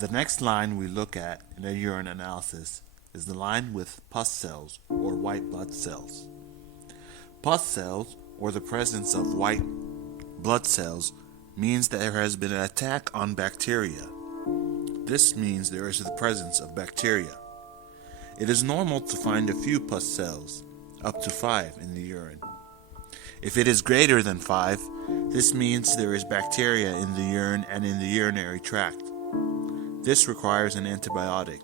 The next line we look at in a urine analysis is the line with pus cells or white blood cells. Pus cells, or the presence of white blood cells, means that there has been an attack on bacteria. This means there is the presence of bacteria. It is normal to find a few pus cells, up to 5 in the urine. If it is greater than 5, this means there is bacteria in the urine and in the urinary tract. This requires an antibiotic.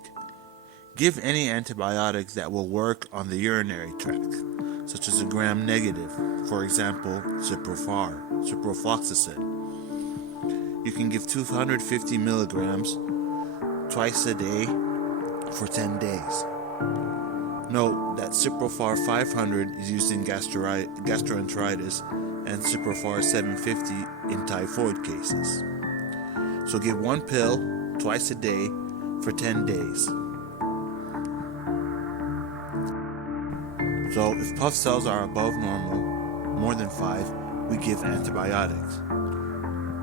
Give any antibiotic that will work on the urinary tract, such as a gram-negative, for example, ciprofloxacin. You can give 250 milligrams twice a day for 10 days. Note that Ciprofar 500 is used in gastroenteritis and Ciprofar 750 in typhoid cases. So give one pill twice a day for 10 days. So if pus cells are above normal, more than 5, we give antibiotics.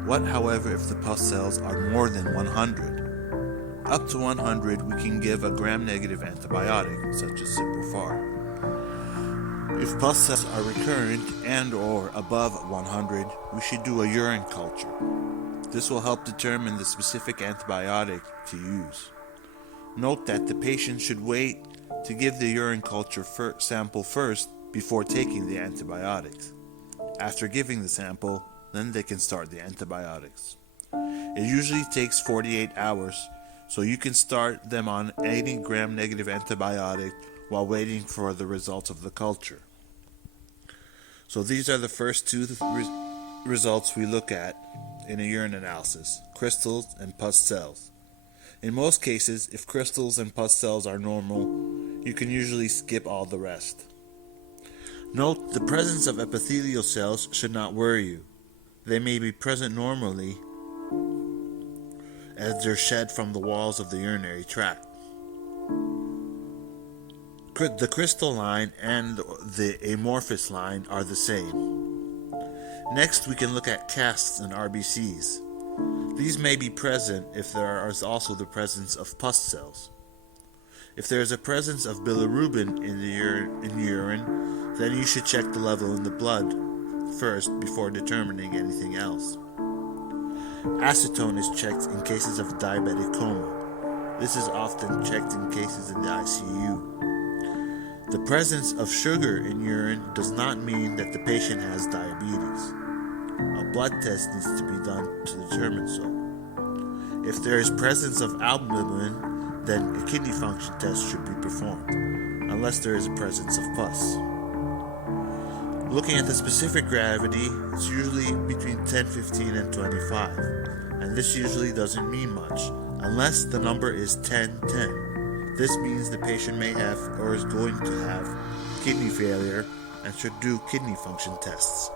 What, however, if the pus cells are more than 100? Up to 100, we can give a gram-negative antibiotic, such as Ciprofar. If pus cells are recurrent and or above 100, we should do a urine culture. This will help determine the specific antibiotic to use. Note that the patient should wait to give the urine culture sample first before taking the antibiotics. After giving the sample, then they can start the antibiotics. It usually takes 48 hours, so you can start them on any gram-negative antibiotic while waiting for the results of the culture. So these are the first two results we look at in a urine analysis: crystals and pus cells. In most cases, if crystals and pus cells are normal, you can usually skip all the rest. Note, the presence of epithelial cells should not worry you. They may be present normally as they're shed from the walls of the urinary tract. The crystal line and the amorphous line are the same. Next, we can look at casts and RBCs. These may be present if there is also the presence of pus cells. If there is a presence of bilirubin in urine, then you should check the level in the blood first before determining anything else. Acetone is checked in cases of diabetic coma. This is often checked in cases in the ICU. The presence of sugar in urine does not mean that the patient has diabetes. A blood test needs to be done to determine so. If there is presence of albumin, then a kidney function test should be performed, unless there is a presence of pus. Looking at the specific gravity, it's usually between 10-15 and 25, and this usually doesn't mean much, unless the number is 10-10. This means the patient may have or is going to have kidney failure and should do kidney function tests.